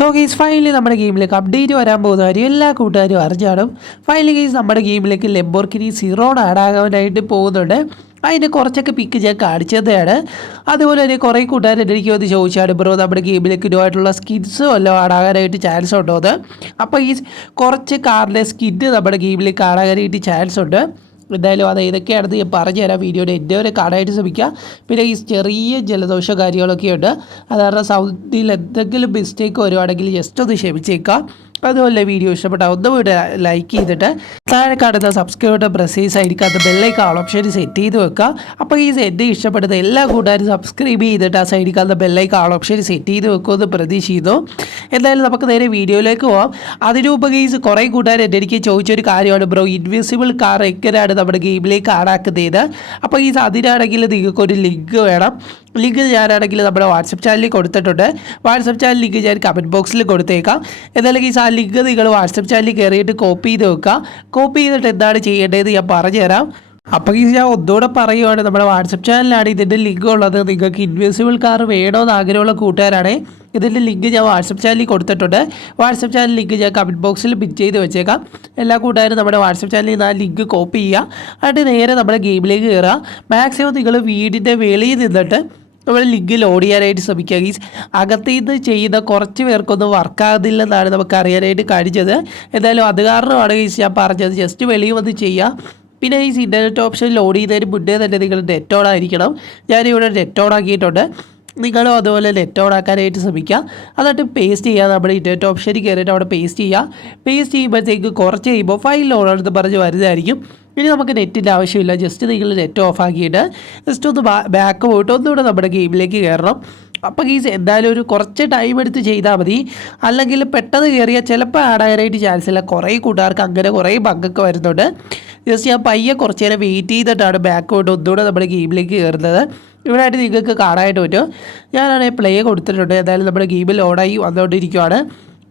So guys finally നമ്മുടെ ഗെയിമിലേക്ക് update വരാൻ പോകുന്ന കാര്യം എല്ലാ കൂട്ടുകാരും അറിഞ്ഞാടും ഫൈനലി ഗെയ്സ് നമ്മുടെ ഗെയിമിലേക്ക് ലെബോർക്കിനി സീറോഡ് ആഡ് ആകാനായിട്ട് പോകുന്നുണ്ട്. അതിന്റെ കുറച്ചൊക്കെ പിക്ക് ഞാൻ കാണിച്ചതാണ് അതുപോലെ തന്നെ കുറേ കൂട്ടുകാർ എനിക്ക് വന്ന് ചോദിച്ചാണ് ബ്രോ നമ്മുടെ ഗെയിമിലേക്ക് ഇതുമായിട്ടുള്ള സ്കിൻസ് വല്ലതും ആടാകാനായിട്ട് ചാൻസ് ഉണ്ടോ? എന്ന്. അപ്പോൾ ഈ കുറച്ച് കാറിലെ സ്കിന്ന് നമ്മുടെ ഗെയിമിലേക്ക് ആടാകാനായിട്ട് ചാൻസ് ഉണ്ട്. എന്തായാലും അത് ഏതൊക്കെയാണെന്ന് ഞാൻ പറഞ്ഞുതരാം. വീഡിയോയുടെ എന്റെ വരെ കാണാനായിട്ട് ശ്രമിക്കുക. പിന്നെ ഈ ചെറിയ ജലദോഷ കാര്യങ്ങളൊക്കെ ഉണ്ട് അത് കാരണം സൗണ്ടിൽ എന്തെങ്കിലും മിസ്റ്റേക്ക് വരുവാണെങ്കിൽ ജസ്റ്റ് ഒന്ന് ക്ഷമിച്ചേക്കാം അതുപോലെ വീഡിയോ ഇഷ്ടപ്പെട്ട ഒന്ന് വീട് ലൈക്ക് ചെയ്തിട്ട് താഴെ കാണുന്ന സബ്സ്ക്രൈബ് പ്രസ് ചെയ്ത് സൈഡിക്കകത്ത് ബെല്ലൈക്ക് ഓപ്ഷൻ സെറ്റ് ചെയ്ത് വെക്കുക. അപ്പോൾ ഈ എന്റെ ഇഷ്ടപ്പെടുന്ന എല്ലാ കൂട്ടുകാരും സബ്സ്ക്രൈബ് ചെയ്തിട്ട് ആ സൈഡിക്കാത്ത ബെല്ലൈക്ക് ഓപ്ഷൻ സെറ്റ് ചെയ്ത് വെക്കുമെന്ന് പ്രതീക്ഷിക്കുന്നു. എന്തായാലും നമുക്ക് നേരെ വീഡിയോയിലേക്ക് പോവാം. അതിനുമുമ്പ് ഗെയ്സ് കുറേ കൂട്ടുകാർ എന്റെ എനിക്ക് ചോദിച്ചൊരു കാര്യമാണ്. ബ്രോ ഇൻവിസിബിൾ കാർ എങ്ങനെയാണ് നമ്മുടെ ഗെയിമിലേക്ക് ആടാക്കുന്നത് അപ്പോൾ ഈ അതിനാണെങ്കിൽ നിങ്ങൾക്കൊരു ലിങ്ക് വേണം. ലിങ്ക് ഞാനാണെങ്കിൽ നമ്മുടെ വാട്സപ്പ് ചാനലിൽ കൊടുത്തിട്ടുണ്ട്. വാട്സപ്പ് ചാനൽ ലിങ്ക് ഞാൻ കമന്റ് ബോക്സിൽ കൊടുത്തേക്കാം. എന്നാലും ഈ ലിങ്ക് നിങ്ങൾ വാട്സപ്പ് ചാനലിൽ കയറിയിട്ട് കോപ്പി ചെയ്ത് വെക്കുക. കോപ്പി ചെയ്തിട്ട് എന്താണ് ചെയ്യേണ്ടതെന്ന് ഞാൻ പറഞ്ഞുതരാം. അപ്പോൾ ഈ ഞാൻ ഒന്നുകൂടെ പറയുവാണ് നമ്മുടെ വാട്സപ്പ് ചാനലിലാണ് ഇതിന്റെ ലിങ്ക് ഉള്ളത്. നിങ്ങൾക്ക് ഇൻവെസിബിൾ കാർ വേണമെന്ന് ആഗ്രഹമുള്ള കൂട്ടുകാരാണ് ഇതിന്റെ ലിങ്ക് ഞാൻ വാട്സപ്പ് ചാനലിൽ കൊടുത്തിട്ടുണ്ട്. വാട്സപ്പ് ചാനൽ ലിങ്ക് ഞാൻ കമന്റ് ബോക്സിൽ പിൻ ചെയ്ത് വെച്ചേക്കാം. എല്ലാ കൂട്ടുകാരും നമ്മുടെ വാട്സപ്പ് ചാനലിൽ നിന്ന് ആ ലിങ്ക് കോപ്പി ചെയ്യുക. എന്നിട്ട് നേരെ നമ്മുടെ ഗെയിമിലേക്ക് കയറുക. മാക്സിമം നിങ്ങൾ വീടിന്റെ വെളിയിൽ നിന്നിട്ട് നമ്മൾ ലോഡ് ചെയ്യാനായിട്ട് ശ്രമിക്കുക. ഈ അകത്ത് നിന്ന് ചെയ്യുന്ന കുറച്ച് പേർക്കൊന്നും വർക്കാകുന്നില്ലെന്നാണ് നമുക്ക് അറിയാനായിട്ട് കഴിഞ്ഞത് എന്തായാലും അത് കാരണമാണ് ഈ ഞാൻ പറഞ്ഞത്. ജസ്റ്റ് വെളിയിൽ വന്ന് ചെയ്യുക. പിന്നെ ഈ ഇന്റർനെറ്റ് ഓപ്ഷൻ ലോഡ് ചെയ്തതിന് മുന്നേ തന്നെ നിങ്ങൾ നെറ്റ് ഓൺ ആയിരിക്കണം. ഞാനിവിടെ നെറ്റ് ഓൺ ആക്കിയിട്ടുണ്ട്. നിങ്ങളും അതുപോലെ നെറ്റ് ഓൺ ആക്കാനായിട്ട് ശ്രമിക്കുക. എന്നിട്ട് പേസ്റ്റ് ചെയ്യുക. നമ്മുടെ ഇന്റർനെറ്റ് ഓപ്ഷനിൽ കയറിയിട്ട് അവിടെ പേസ്റ്റ് ചെയ്യുക. പേസ്റ്റ് ചെയ്യുമ്പോഴത്തേക്ക് കുറച്ച് കഴിയുമ്പോൾ ഫൈൽ ലോൺ എടുത്ത് പറഞ്ഞ് വരുന്നതായിരിക്കും. ഇനി നമുക്ക് നെറ്റിന്റെ ആവശ്യമില്ല. ജസ്റ്റ് നിങ്ങൾ നെറ്റ് ഓഫ് ആക്കിയിട്ട് ജസ്റ്റ് ഒന്ന് ബാക്ക് പോയിട്ട് ഒന്നുകൂടെ നമ്മുടെ ഗെയിമിലേക്ക് കയറണം. അപ്പോൾ ഗീസ് എന്തായാലും ഒരു കുറച്ച് ടൈം എടുത്ത് ചെയ്താൽ മതി. അല്ലെങ്കിൽ പെട്ടെന്ന് കയറിയാൽ ചിലപ്പോൾ ആടാനായിട്ട് ചാൻസ് ഇല്ല. കുറേ കൂട്ടുകാർക്ക് അങ്ങനെ കുറേ ബഗ്ഗൊക്കെ വരുന്നുണ്ട്. ജസ്റ്റ് ഞാൻ പയ്യെ കുറച്ച് നേരം വെയിറ്റ് ചെയ്തിട്ടാണ് ബാക്കോട്ട് ഒന്നുകൂടെ നമ്മുടെ ഗെയിമിലേക്ക് കയറുന്നത് ഇവിടെ ആയിട്ട് നിങ്ങൾക്ക് കാണാനായിട്ട് പറ്റും. ഞാനാണെങ്കിൽ പ്ലേ കൊടുത്തിട്ടുണ്ട്. എന്തായാലും നമ്മുടെ ഗെയിമിൽ ഓണായി വന്നുകൊണ്ടിരിക്കുകയാണ്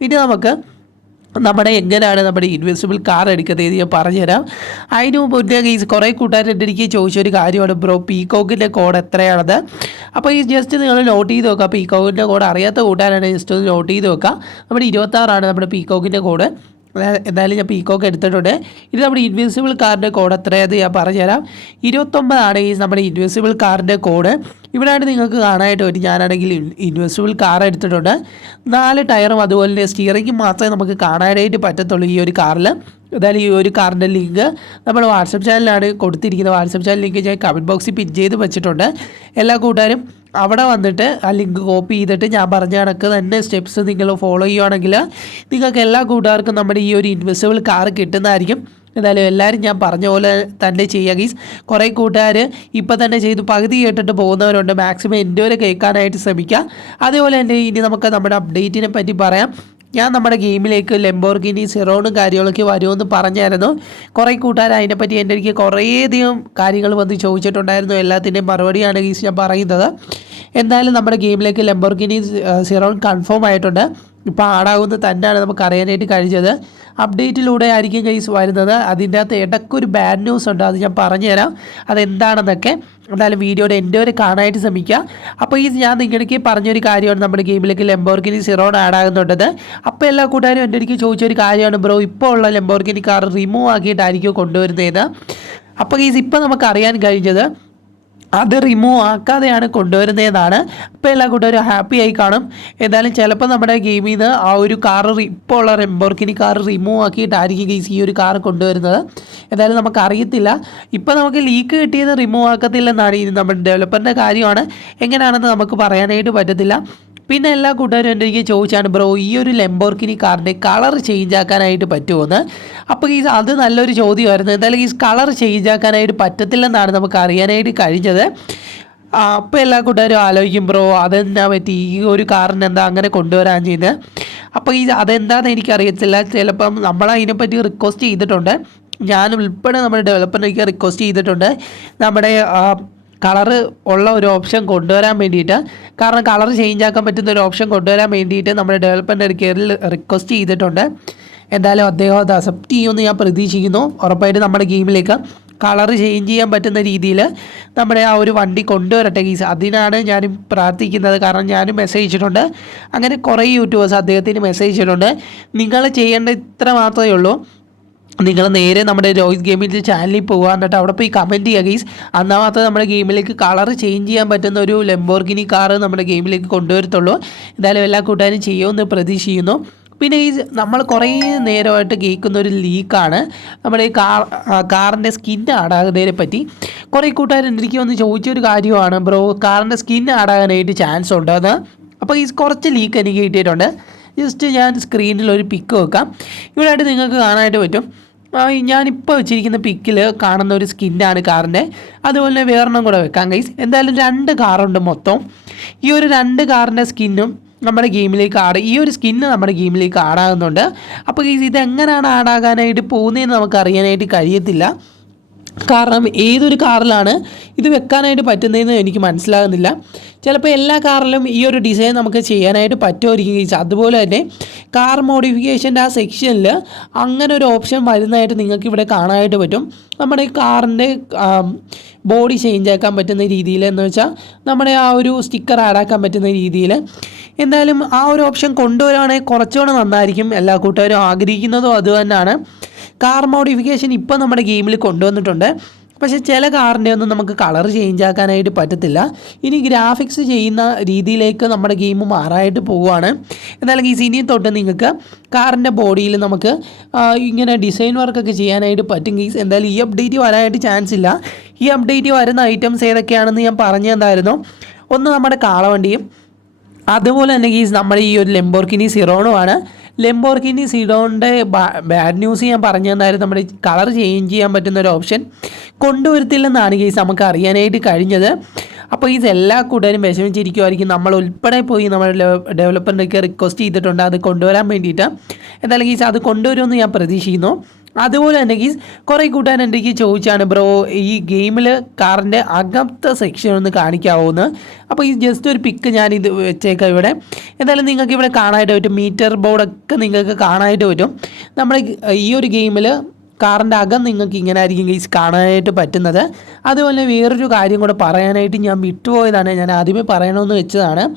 ഇനി നമുക്ക് നമ്മുടെ എങ്ങനെയാണ് നമ്മുടെ ഇൻവെസിബിൾ കാർ എടുക്കുന്നത് ഞാൻ പറഞ്ഞുതരാം. അതിന് മുമ്പ് മുന്നേ ഈ കുറേ കൂട്ടുകാരുടെ എനിക്ക് ചോദിച്ചൊരു കാര്യമാണ്. ബ്രോ പീകോക്കിന്റെ കോഡ് എത്രയാണത് അപ്പോൾ ഈ ജസ്റ്റ് നിങ്ങൾ നോട്ട് ചെയ്ത് നോക്കുക. പീകോക്കിന്റെ കോഡ് അറിയാത്ത കൂട്ടുകാരാണ് ജസ്റ്റ് ഒന്ന് നോട്ട് ചെയ്ത് നോക്കുക. നമ്മുടെ ഇരുപത്താറാണ് നമ്മുടെ പീകോക്കിന്റെ കോഡ് എന്തായാലും ഞാൻ പീക്കോക്ക് എടുത്തിട്ടുണ്ട്. ഇത് നമ്മുടെ ഇൻവിസിബിൾ കാറിന്റെ കോഡ് എത്രയത് ഞാൻ പറഞ്ഞുതരാം. ഇരുപത്തൊമ്പതാണ് ഈ നമ്മുടെ ഇൻവിസിബിൾ കാറിന്റെ കോഡ് ഇവിടെയാണ് നിങ്ങൾക്ക് കാണാനായിട്ട് പറ്റും ഞാനാണെങ്കിൽ ഇൻവിസിബിൾ കാർ എടുത്തിട്ടുണ്ട്. നാല് ടയറും അതുപോലെ തന്നെ സ്റ്റിയറിംഗും മാത്രമേ നമുക്ക് കാണാനായിട്ട് പറ്റത്തുള്ളൂ ഈ ഒരു കാറിൽ എന്തായാലും ഈ ഒരു കാറിന്റെ ലിങ്ക് നമ്മൾ വാട്സപ്പ് ചാനലിലാണ് കൊടുത്തിരിക്കുന്നത്. വാട്സപ്പ് ചാനൽ ലിങ്ക് ഞാൻ കമന്റ് ബോക്സിൽ പിൻ ചെയ്ത് വെച്ചിട്ടുണ്ട്. എല്ലാ കൂട്ടുകാരും അവിടെ വന്നിട്ട് ആ ലിങ്ക് കോപ്പി ചെയ്തിട്ട് ഞാൻ പറഞ്ഞ കണക്ക് തന്നെ സ്റ്റെപ്സ് നിങ്ങൾ ഫോളോ ചെയ്യുകയാണെങ്കിൽ നിങ്ങൾക്ക് എല്ലാ കൂട്ടുകാർക്കും നമ്മുടെ ഈ ഒരു ഇൻവെസ്റ്റബിൾ കാർ കിട്ടുന്നതായിരിക്കും. എന്തായാലും എല്ലാവരും ഞാൻ പറഞ്ഞ പോലെ തന്നെ ചെയ്യുക ഗീസ് കുറേ കൂട്ടുകാർ ഇപ്പം തന്നെ ചെയ്ത്. പകുതി കേട്ടിട്ട് പോകുന്നവരുണ്ട്. മാക്സിമം എന്റെ വരെ കേൾക്കാനായിട്ട് ശ്രമിക്കുക. അതേപോലെ തന്നെ ഇനി നമുക്ക് നമ്മുടെ അപ്ഡേറ്റിനെ പറ്റി പറയാം. ഞാൻ നമ്മുടെ ഗെയിമിലേക്ക് ലെംബോർഗിനി സിറോണും കാര്യങ്ങളൊക്കെ വരുമെന്ന് പറഞ്ഞായിരുന്നു. കുറേ കൂട്ടുകാർ അതിനെപ്പറ്റി എന്റെ എനിക്ക് കുറേയധികം കാര്യങ്ങൾ വന്ന് ചോദിച്ചിട്ടുണ്ടായിരുന്നു. എല്ലാത്തിന്റെയും മറുപടിയാണ് ഗീസ് ഞാൻ പറയുന്നത്. എന്തായാലും നമ്മുടെ ഗെയിമിലേക്ക് ലെംബോർഗിനി സിറോൺ കൺഫേം ആയിട്ടുണ്ട്. ഇപ്പോൾ ആടാകുന്ന തന്നെയാണ് നമുക്ക് അറിയാനായിട്ട് കഴിഞ്ഞത്. അപ്ഡേറ്റിലൂടെ ആയിരിക്കും കേസ് വരുന്നത്. അതിന്റെ അകത്ത് ഇടയ്ക്കൊരു ബാഡ് ന്യൂസ് ഉണ്ട്. അത് ഞാൻ പറഞ്ഞുതരാം. അതെന്താണെന്നൊക്കെ എന്തായാലും വീഡിയോയുടെ എന്റെ വരെ കാണാനായിട്ട് ശ്രമിക്കുക. അപ്പോൾ ഈ ഞാൻ നിങ്ങൾക്ക് പറഞ്ഞൊരു കാര്യമാണ്. നമ്മുടെ ഗെയിമിലേക്ക് ലെമ്പോർഗിനി സിറോൺ ആഡ് ആകുന്നുണ്ടത്. അപ്പോൾ എല്ലാ കൂട്ടുകാരും എന്റെ അടുക്ക് ചോദിച്ചൊരു കാര്യമാണ് ബ്രോ ഇപ്പോൾ ഉള്ള ലെമ്പോർഗിനി കാർ റിമൂവ് ആക്കിയിട്ടായിരിക്കും കൊണ്ടുവരുന്നതെന്ന്. അപ്പോൾ ഈ ഇപ്പോൾ നമുക്ക് അറിയാൻ കഴിഞ്ഞത് അത് റിമൂവ് ആക്കാതെയാണ് കൊണ്ടുവരുന്നതെന്നാണ് അപ്പോൾ എല്ലാ കൂട്ടുകാരും ഹാപ്പി ആയി കാണും. എന്തായാലും ചിലപ്പോൾ നമ്മുടെ ഗെയിമിൽ നിന്ന് ആ ഒരു കാർ ഇപ്പോൾ ഉള്ള റെമ്പോർക്കിനി കാർ റിമൂവ് ആക്കിയിട്ടായിരിക്കും ഗെയ്സ് ഈ ഒരു കാർ കൊണ്ടുവരുന്നത്. എന്തായാലും നമുക്കറിയത്തില്ല ഇപ്പോൾ നമുക്ക് ലീക്ക് കിട്ടിയത് റിമൂവ് ആക്കത്തില്ലെന്നാണ് ഇനി നമ്മുടെ ഡെവലപ്പറിന്റെ കാര്യമാണ്. എങ്ങനെയാണെന്ന് നമുക്ക് പറയാനായിട്ട് പറ്റത്തില്ല. പിന്നെ എല്ലാ കൂട്ടുകാരും എന്റെ എനിക്ക് ചോദിച്ചാണ് ബ്രോ ഈ ഒരു ലെമ്പോർക്കിനി കാറിന്റെ കളർ ചേഞ്ച് ആക്കാനായിട്ട് പറ്റുമോയെന്ന് അപ്പോൾ ഈ അത് നല്ലൊരു ചോദ്യമായിരുന്നു. എന്തായാലും ഈ കളർ ചേഞ്ച് ആക്കാനായിട്ട് പറ്റത്തില്ലെന്നാണ് നമുക്ക് അറിയാനായിട്ട് കഴിഞ്ഞത്. അപ്പോൾ എല്ലാ കൂട്ടുകാരും ആലോചിക്കും ബ്രോ അതെന്താ പറ്റി? ഈ ഒരു കാറിന് എന്താ അങ്ങനെ കൊണ്ടുവരാൻ ചെയ്യുന്നത് അപ്പോൾ ഈ അതെന്താണെന്ന് എനിക്കറിയത്തില്ല. ചിലപ്പം നമ്മൾ അതിനെപ്പറ്റി റിക്വസ്റ്റ് ചെയ്തിട്ടുണ്ട്. ഞാൻ ഉൾപ്പെടെ നമ്മുടെ ഡെവലപ്പറിനൊക്കെ റിക്വസ്റ്റ് ചെയ്തിട്ടുണ്ട്. നമ്മുടെ കളറ് ഉള്ള ഒരു ഓപ്ഷൻ കൊണ്ടുവരാൻ വേണ്ടിയിട്ട്. കാരണം കളർ ചേഞ്ച് ആക്കാൻ പറ്റുന്ന ഒരു ഓപ്ഷൻ കൊണ്ടുവരാൻ വേണ്ടിയിട്ട് നമ്മുടെ ഡെവലപ്മെന്റ് കയറിൽ റിക്വസ്റ്റ് ചെയ്തിട്ടുണ്ട്. എന്തായാലും അദ്ദേഹം അത് അക്സെപ്റ്റ് ചെയ്യുമെന്ന് ഞാൻ പ്രതീക്ഷിക്കുന്നു. ഉറപ്പായിട്ട് നമ്മുടെ ഗെയിമിലേക്ക് കളർ ചേഞ്ച് ചെയ്യാൻ പറ്റുന്ന രീതിയിൽ നമ്മുടെ ആ ഒരു വണ്ടി കൊണ്ടുവരട്ടെ ഗീസ്. അതിനാണ് ഞാൻ പ്രാർത്ഥിക്കുന്നത്. കാരണം ഞാനും മെസ്സേജ് ഇട്ടിട്ടുണ്ട്. അങ്ങനെ കുറേ യൂട്യൂബേഴ്സ് അദ്ദേഹത്തിന് മെസ്സേജ് ഇട്ടിട്ടുണ്ട്. നിങ്ങൾ ചെയ്യേണ്ട ഇത്ര മാത്രമേ ഉള്ളൂ. നിങ്ങൾ നേരെ നമ്മുടെ രോഹിത് ഗെയിമിന്റെ ചാനലിൽ പോകുക എന്നിട്ട് അവിടെ പോയി കമന്റ് ചെയ്യുക ഗെയ്സ് എന്നാൽ മാത്രമേ നമ്മുടെ ഗെയിമിലേക്ക് കളർ ചേഞ്ച് ചെയ്യാൻ പറ്റുന്ന ഒരു ലെംബോർഗിനി കാർ നമ്മുടെ ഗെയിമിലേക്ക് കൊണ്ടുവരത്തുള്ളൂ. എന്തായാലും എല്ലാ കൂട്ടുകാരും ചെയ്യുമെന്ന് പ്രതീക്ഷിക്കുന്നു. പിന്നെ ഈ നമ്മൾ കുറേ നേരമായിട്ട് കേൾക്കുന്ന ഒരു ലീക്കാണ് നമ്മുടെ ഈ കാർ കാറിന്റെ സ്കിൻ ആടാകുന്നതിനെ പറ്റി. കുറേ കൂട്ടുകാർ എനിക്ക് വന്ന് ചോദിച്ചൊരു കാര്യമാണ്. ബ്രോ കാറിന്റെ സ്കിൻ ആടാകാനായിട്ട് ചാൻസ് ഉണ്ടോ എന്ന് അപ്പോൾ ഈ കുറച്ച് ലീക്ക് എനിക്ക് കിട്ടിയിട്ടുണ്ട്. ജസ്റ്റ് ഞാൻ സ്ക്രീനിൽ ഒരു പിക്ക് വെക്കാം. ഇവിടെ ആയിട്ട് നിങ്ങൾക്ക് കാണാനായിട്ട് പറ്റും. ഞാനിപ്പോൾ വെച്ചിരിക്കുന്ന പിക്കിൽ കാണുന്ന ഒരു സ്കിന്നാണ് കാറിന്റെ അതുപോലെ വേറെണ്ണം കൂടെ വെക്കാം ഗൈസ് എന്തായാലും രണ്ട് കാറുണ്ട് മൊത്തം. ഈ ഒരു രണ്ട് കാറിന്റെ സ്കിന്നും നമ്മുടെ ഗെയിമിലേക്ക് ആഡ് ഈ ഒരു സ്കിന്ന് നമ്മുടെ ഗെയിമിലേക്ക് ആഡാകുന്നുണ്ട് അപ്പോൾ ഗൈസ് ഇതെങ്ങനെയാണ് ആഡാകാനായിട്ട് പോകുന്നതെന്ന് നമുക്ക് അറിയാനായിട്ട് കഴിയത്തില്ല. കാരണം ഏതൊരു കാറിലാണ് ഇത് വെക്കാനായിട്ട് പറ്റുന്നതെന്ന് എനിക്ക് മനസ്സിലാകുന്നില്ല. ചിലപ്പോൾ എല്ലാ കാറിലും ഈ ഒരു ഡിസൈൻ നമുക്ക് ചെയ്യാനായിട്ട് പറ്റുമായിരിക്കും. അതുപോലെ തന്നെ കാർ മോഡിഫിക്കേഷന്റെ ആ സെക്ഷനിൽ അങ്ങനെ ഒരു ഓപ്ഷൻ വരുന്നതായിട്ട് നിങ്ങൾക്ക് ഇവിടെ കാണാനായിട്ട് പറ്റും. നമ്മുടെ കാറിന്റെ ബോഡി ചേഞ്ച് ആക്കാൻ പറ്റുന്ന രീതിയിൽ എന്ന് വെച്ചാൽ നമ്മുടെ ആ ഒരു സ്റ്റിക്കർ ആഡാക്കാൻ പറ്റുന്ന രീതിയിൽ. എന്തായാലും ആ ഒരു ഓപ്ഷൻ കൊണ്ടുവരുവാണെങ്കിൽ കുറച്ചുകൂടെ നന്നായിരിക്കും. എല്ലാ കൂട്ടുകാരും ആഗ്രഹിക്കുന്നതും അത് തന്നെയാണ്. കാർ മോഡിഫിക്കേഷൻ ഇപ്പോൾ നമ്മുടെ ഗെയിമിൽ കൊണ്ടുവന്നിട്ടുണ്ട്. പക്ഷേ ചില കാറിന്റെ ഒന്നും നമുക്ക് കളർ ചേഞ്ച് ആക്കാനായിട്ട് പറ്റത്തില്ല. ഇനി ഗ്രാഫിക്സ് ചെയ്യുന്ന രീതിയിലേക്ക് നമ്മുടെ ഗെയിം മാറാനായിട്ട് പോവുകയാണ്. എന്നാലും ഈ ഇനി തൊട്ട് നിങ്ങൾക്ക് കാറിന്റെ ബോഡിയിൽ നമുക്ക് ഇങ്ങനെ ഡിസൈൻ വർക്കൊക്കെ ചെയ്യാനായിട്ട് പറ്റും ഗീസ് എന്തായാലും ഈ അപ്ഡേറ്റ് വരാനായിട്ട് ചാൻസ് ഇല്ല. ഈ അപ്ഡേറ്റ് വരുന്ന ഐറ്റംസ് ഏതൊക്കെയാണെന്ന് ഞാൻ പറഞ്ഞു തന്നായിരുന്നു. ഒന്ന് നമ്മുടെ കാളവണ്ടിയും അതുപോലെ തന്നെ ഗീസ് നമ്മുടെ ഈ ഒരു ലെംബോർക്കിനി സിറോണുമാണ് ലെംബോർക്കിനി സിഡോണിന്റെ ബാഡ് ന്യൂസ് ഞാൻ പറഞ്ഞു തന്നായിരുന്നു. നമ്മുടെ കളർ ചേഞ്ച് ചെയ്യാൻ പറ്റുന്ന ഒരു ഓപ്ഷൻ കൊണ്ടുവരത്തില്ലെന്നാണ് കേസ് നമുക്ക് അറിയാനായിട്ട് കഴിഞ്ഞത്. അപ്പോൾ ഇത് എല്ലാ കൂട്ടരും വിഷമിച്ചിരിക്കുമായിരിക്കും നമ്മൾ ഉൾപ്പെടെ പോയി നമ്മൾ ഡെവലപ്പറിന്റെയൊക്കെ റിക്വസ്റ്റ് ചെയ്തിട്ടുണ്ട്. അത് കൊണ്ടുവരാൻ വേണ്ടിയിട്ട്. എന്തായാലും കേസ് അത് കൊണ്ടുവരുമെന്ന് ഞാൻ പ്രതീക്ഷിക്കുന്നു. അതുപോലെ തന്നെ ഗീസ് കുറേ കൂട്ടാൻ എന്റെ ചോദിച്ചാണ് ബ്രോ ഈ ഗെയിമിൽ കാറിന്റെ അകത്തെ സെക്ഷൻ ഒന്ന് കാണിക്കാവോ എന്ന് അപ്പോൾ ഈ ജസ്റ്റ് ഒരു പിക്ക് ഞാൻ ഇത് വെച്ചേക്കാം ഇവിടെ. എന്തായാലും നിങ്ങൾക്ക് ഇവിടെ കാണാനായിട്ട് പറ്റും. മീറ്റർ ബോർഡൊക്കെ നിങ്ങൾക്ക് കാണാനായിട്ട് പറ്റും. നമ്മുടെ ഈ ഒരു ഗെയിമിൽ കാറിന്റെ അകം നിങ്ങൾക്ക് ഇങ്ങനെ ആയിരിക്കും ഗൈസ് കാണാനായിട്ട് പറ്റുന്നത്. അതുപോലെ വേറൊരു കാര്യം കൂടെ പറയാനായിട്ട് ഞാൻ വിട്ടുപോയതാണ്. ഞാൻ ആദ്യമേ പറയണമെന്ന് വെച്ചതാണ്.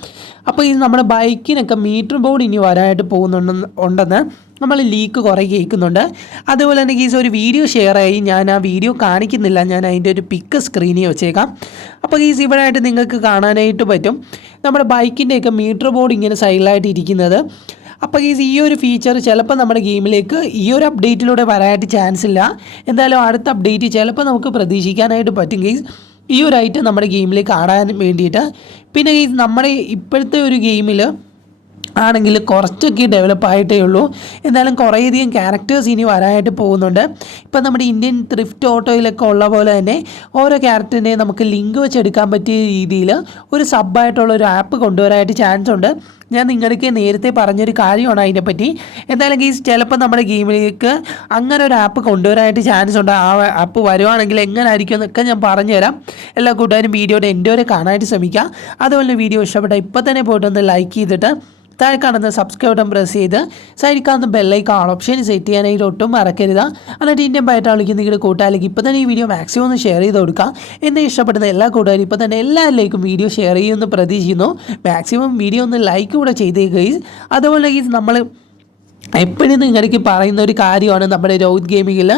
അപ്പോൾ ഈ നമ്മുടെ ബൈക്കിനൊക്കെ മീറ്റർ ബോർഡ് ഇനി വരാനായിട്ട് പോകുന്നുണ്ടെന്ന് ഉണ്ടെന്ന് നമ്മൾ ലീക്ക് കുറേ കേൾക്കുന്നുണ്ട്. അതുപോലെ തന്നെ ഗീസ് ഒരു വീഡിയോ ഷെയർ ആയി. ഞാൻ ആ വീഡിയോ കാണിക്കുന്നില്ല. ഞാൻ അതിന്റെ ഒരു പിക്ക് സ്ക്രീനിൽ വെച്ചേക്കാം. അപ്പോൾ ഗീസ് ഇവിടെ നിങ്ങൾക്ക് കാണാനായിട്ട് പറ്റും. നമ്മുടെ ബൈക്കിന്റെയൊക്കെ മീറ്റർ ബോർഡ് ഇങ്ങനെ സൈഡിലായിട്ട് ഇരിക്കുന്നത്. അപ്പോൾ ഗീസ് ഈ ഒരു ഫീച്ചർ ചിലപ്പോൾ നമ്മുടെ ഗെയിമിലേക്ക് ഈ ഒരു അപ്ഡേറ്റിലൂടെ വരാനായിട്ട് ചാൻസ് ഇല്ല. എന്തായാലും അടുത്ത അപ്ഡേറ്റ് ചിലപ്പോൾ നമുക്ക് പ്രതീക്ഷിക്കാനായിട്ട് പറ്റും ഗീസ്. ഈ ഒരു ഐറ്റം നമ്മുടെ ഗെയിമിലേക്ക് ആടാൻ വേണ്ടിയിട്ട്. പിന്നെ ഈ നമ്മുടെ ഇപ്പോഴത്തെ ഒരു ഗെയിമിൽ ആണെങ്കിൽ കുറച്ചൊക്കെ ഡെവലപ്പ് ആയിട്ടേ ഉള്ളൂ. എന്നാലും കുറേയധികം ക്യാരക്ടേഴ്സ് ഇനി വരാനായിട്ട് പോകുന്നുണ്ട്. ഇപ്പം നമ്മുടെ ഇന്ത്യൻ ത്രിഫ്റ്റ് ഓട്ടോയിലൊക്കെ ഉള്ള പോലെ തന്നെ ഓരോ ക്യാരക്ടറിനെയും നമുക്ക് ലിങ്ക് വെച്ചെടുക്കാൻ പറ്റിയ രീതിയിൽ ഒരു സബ്ബായിട്ടുള്ള ഒരു ആപ്പ് കൊണ്ടുവരാനായിട്ട് ചാൻസ് ഉണ്ട്. ഞാൻ നിങ്ങൾക്ക് നേരത്തെ പറഞ്ഞൊരു കാര്യമാണ് അതിനെപ്പറ്റി. എന്തായാലും ഗീസ് ചിലപ്പോൾ നമ്മുടെ ഗെയിമിലേക്ക് അങ്ങനെ ഒരു ആപ്പ് കൊണ്ടുവരാനായിട്ട് ചാൻസ് ഉണ്ട്. ആ ആപ്പ് വരുവാണെങ്കിൽ എങ്ങനെ ആയിരിക്കും എന്നൊക്കെ ഞാൻ പറഞ്ഞുതരാം. എല്ലാ കൂട്ടുകാരും വീഡിയോയുടെ എന്റെ വരെ കാണാനായിട്ട് ശ്രമിക്കുക. അതുപോലെ വീഡിയോ ഇഷ്ടപ്പെട്ട ഇപ്പോൾ തന്നെ പോയിട്ടൊന്ന് ലൈക്ക് ചെയ്തിട്ട് താഴെ കാണുന്ന സബ്സ്ക്രൈബ് ബട്ടൺ പ്രസ് ചെയ്ത് സൈഡിൽ കാണുന്ന ബെല്ലൈക്കൺ ആൾ ഓപ്ഷൻ സെറ്റ് ചെയ്യാനായിട്ട് ഒട്ടും മറക്കരുത്. എന്നിട്ട് ഇന്ത്യൻ ബയറ്റ് വിളിക്കുന്ന നിങ്ങളുടെ കൂട്ടുകാരിലേക്ക് ഇപ്പോൾ തന്നെ ഈ വീഡിയോ മാക്സിമം ഒന്ന് ഷെയർ ചെയ്ത് കൊടുക്കുക എന്നെ ഇഷ്ടപ്പെടുന്ന എല്ലാ കൂട്ടുകാരും ഇപ്പോൾ തന്നെ എല്ലാവരിലേക്കും വീഡിയോ ഷെയർ ചെയ്യുമെന്ന് പ്രതീക്ഷിക്കുന്നു. മാക്സിമം വീഡിയോ ഒന്ന് ലൈക്ക് കൂടെ ചെയ്തേക്കുകയും അതുപോലെ നമ്മൾ എപ്പോഴും നിങ്ങൾക്ക് പറയുന്ന ഒരു കാര്യമാണ് നമ്മുടെ രോഹിത് ഗെയിമിങ്ങിൽ.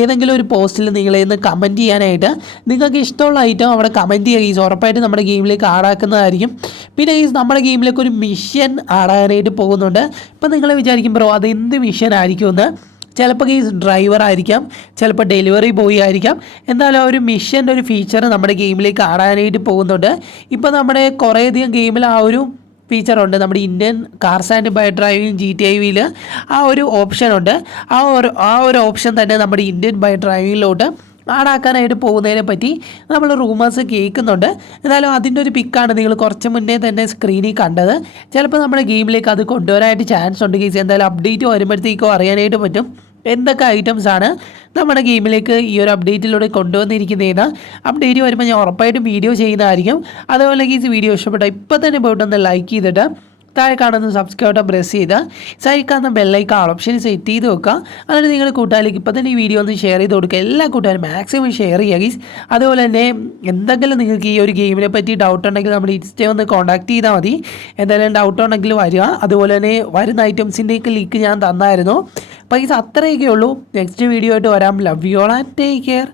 ഏതെങ്കിലും ഒരു പോസ്റ്റിൽ നിങ്ങളെ ഒന്ന് കമന്റ് ചെയ്യാനായിട്ട് നിങ്ങൾക്ക് ഇഷ്ടമുള്ള ഐറ്റം അവിടെ കമന്റ് ചെയ്യുക. ഈസ് ഉറപ്പായിട്ട് നമ്മുടെ ഗെയിമിലേക്ക് ആടാക്കുന്നതായിരിക്കും പിന്നെ ഈസ് നമ്മുടെ ഗെയിമിലേക്ക് ഒരു മിഷൻ ആടാനായിട്ട് പോകുന്നുണ്ട്. ഇപ്പം നിങ്ങൾ വിചാരിക്കും ബ്രോ അത് എന്ത് മിഷൻ ആയിരിക്കുമെന്ന് ചിലപ്പോൾ ഗെയിംസ് ഡ്രൈവർ ആയിരിക്കാം. ചിലപ്പോൾ ഡെലിവറി ബോയ് ആയിരിക്കാം. എന്തായാലും ഒരു മിഷന്റെ ഒരു ഫീച്ചർ നമ്മുടെ ഗെയിമിലേക്ക് ആടാനായിട്ട് പോകുന്നുണ്ട്. ഇപ്പോൾ നമ്മുടെ കുറേയധികം ഗെയിമിൽ ആ ഒരു ഫീച്ചറുണ്ട് നമ്മുടെ Indian cars and by driving G T I വിയിൽ ആ ഒരു ഓപ്ഷനുണ്ട് ആ ഒരു ആ ഒരു ഓപ്ഷൻ തന്നെ നമ്മുടെ ഇന്ത്യൻ ബൈ ഡ്രൈവിങ്ങിലോട്ട് ആടാക്കാനായിട്ട് പോകുന്നതിനെ പറ്റി നമ്മൾ റൂമേഴ്സ് കേൾക്കുന്നുണ്ട്. എന്നാലും അതിന്റെ ഒരു പിക്കാണ് നിങ്ങൾ കുറച്ച് മുന്നേ തന്നെ സ്ക്രീനിൽ കണ്ടത്. ചിലപ്പോൾ നമ്മുടെ ഗെയിമിലേക്ക് അത് കൊണ്ടുവരാനായിട്ട് ചാൻസ് ഉണ്ട് കേസ് എന്തായാലും അപ്ഡേറ്റ് വരുമ്പോഴത്തേക്കും അറിയാനായിട്ട് പറ്റും. എന്തൊക്കെ ഐറ്റംസ് ആണ് നമ്മുടെ ഗെയിമിലേക്ക് ഈ ഒരു അപ്ഡേറ്റിലൂടെ കൊണ്ടുവന്നിരിക്കുന്നതെന്ന് അപ്ഡേറ്റ് വരുമ്പോൾ ഞാൻ ഉറപ്പായിട്ടും വീഡിയോ ചെയ്യുന്നതായിരിക്കും. അതുപോലെ ഈ വീഡിയോ ഇഷ്ടപ്പെട്ട ഇപ്പോൾ തന്നെ പോയിട്ടൊന്ന് ലൈക്ക് ചെയ്തിട്ട് താഴെ കാണുന്ന സബ്സ്ക്രൈബ് ബട്ടൺ പ്രസ് ചെയ്ത് സൈക്കാന്ന കാണുന്ന ബെല്ലൈക്കൺ ഓപ്ഷൻ സെറ്റ് ചെയ്ത് വെക്കുക. എന്നിട്ട് നിങ്ങൾ കൂട്ടുകാരിലേക്ക് ഇപ്പോൾ തന്നെ ഈ വീഡിയോ ഒന്ന് ഷെയർ ചെയ്ത് കൊടുക്കുക. എല്ലാ കൂട്ടുകാരും മാക്സിമം ഷെയർ ചെയ്യുക ഗീസ് അതുപോലെ തന്നെ എന്തെങ്കിലും നിങ്ങൾക്ക് ഈ ഒരു ഗെയിമിനെ പറ്റി ഡൗട്ട് ഉണ്ടെങ്കിൽ നമ്മുടെ ഇൻസ്റ്റേ ഒന്ന് കോൺടാക്ട് ചെയ്താൽ മതി. എന്തായാലും ഡൗട്ട് ഉണ്ടെങ്കിൽ വരിക. അതുപോലെ തന്നെ വരുന്ന ഐറ്റംസിന്റെയൊക്കെ ലിങ്ക് ഞാൻ തന്നായിരുന്നു. അപ്പോൾ ഇത് അത്രയൊക്കെ ഉള്ളൂ. നെക്സ്റ്റ് വീഡിയോ ആയിട്ട് വരാം. Love you all and take care